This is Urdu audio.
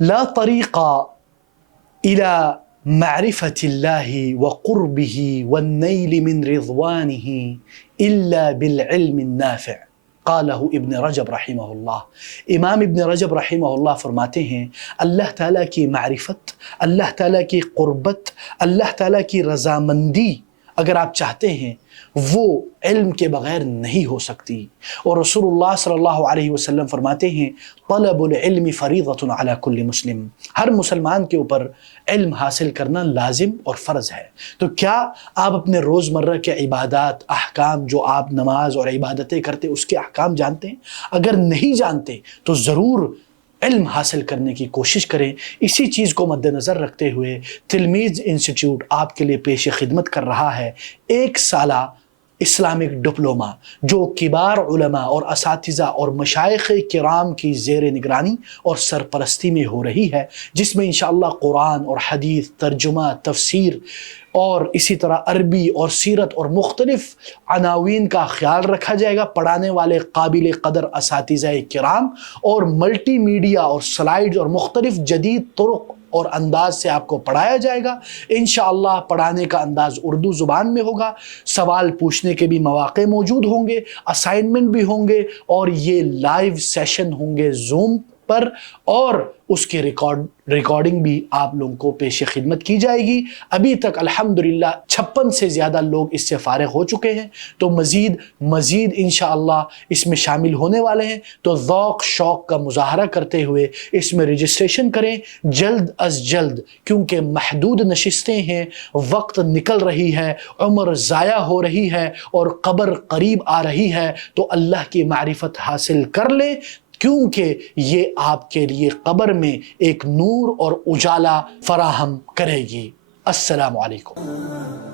لا طریق الى معرفة الله وقربه والنيل من رضوانه الا بالعلم النافع، قاله ابن رجب رحمہ اللہ۔ امام ابن رجب رحمہ اللہ فرماتے ہیں اللہ تعالیٰ کی معرفت، اللہ تعالیٰ کی قربت، اللہ تعالیٰ کی رضامندی اگر آپ چاہتے ہیں وہ علم کے بغیر نہیں ہو سکتی۔ اور رسول اللہ صلی اللہ علیہ وسلم فرماتے ہیں طلب العلم فریضۃ علی کل مسلم، ہر مسلمان کے اوپر علم حاصل کرنا لازم اور فرض ہے۔ تو کیا آپ اپنے روزمرہ کے عبادات، احکام، جو آپ نماز اور عبادتیں کرتے اس کے احکام جانتے ہیں؟ اگر نہیں جانتے تو ضرور علم حاصل کرنے کی کوشش کریں۔ اسی چیز کو مد نظر رکھتے ہوئے تلمیذ انسٹیٹیوٹ آپ کے لیے پیش خدمت کر رہا ہے 1 سالہ اسلامک ڈپلوما، جو کبار علماء اور اساتذہ اور مشائخ کرام کی زیر نگرانی اور سرپرستی میں ہو رہی ہے، جس میں انشاءاللہ قرآن اور حدیث، ترجمہ، تفسیر اور اسی طرح عربی اور سیرت اور مختلف عناوین کا خیال رکھا جائے گا۔ پڑھانے والے قابل قدر اساتذہ کرام اور ملٹی میڈیا اور سلائیڈز اور مختلف جدید طرق اور انداز سے آپ کو پڑھایا جائے گا۔ انشاءاللہ پڑھانے کا انداز اردو زبان میں ہوگا، سوال پوچھنے کے بھی مواقع موجود ہوں گے، اسائنمنٹ بھی ہوں گے، اور یہ لائیو سیشن ہوں گے زوم پر، اور اس کے ریکارڈنگ بھی آپ لوگوں کو پیش خدمت کی جائے گی۔ ابھی تک الحمدللہ 56 سے زیادہ لوگ اس سے فارغ ہو چکے ہیں، تو مزید انشاءاللہ اس میں شامل ہونے والے ہیں۔ تو ذوق شوق کا مظاہرہ کرتے ہوئے اس میں رجسٹریشن کریں جلد از جلد، کیونکہ محدود نشستیں ہیں، وقت نکل رہی ہے، عمر ضائع ہو رہی ہے اور قبر قریب آ رہی ہے۔ تو اللہ کی معرفت حاصل کر لیں، کیونکہ یہ آپ کے لیے قبر میں ایک نور اور اجالا فراہم کرے گی۔ السلام علیکم۔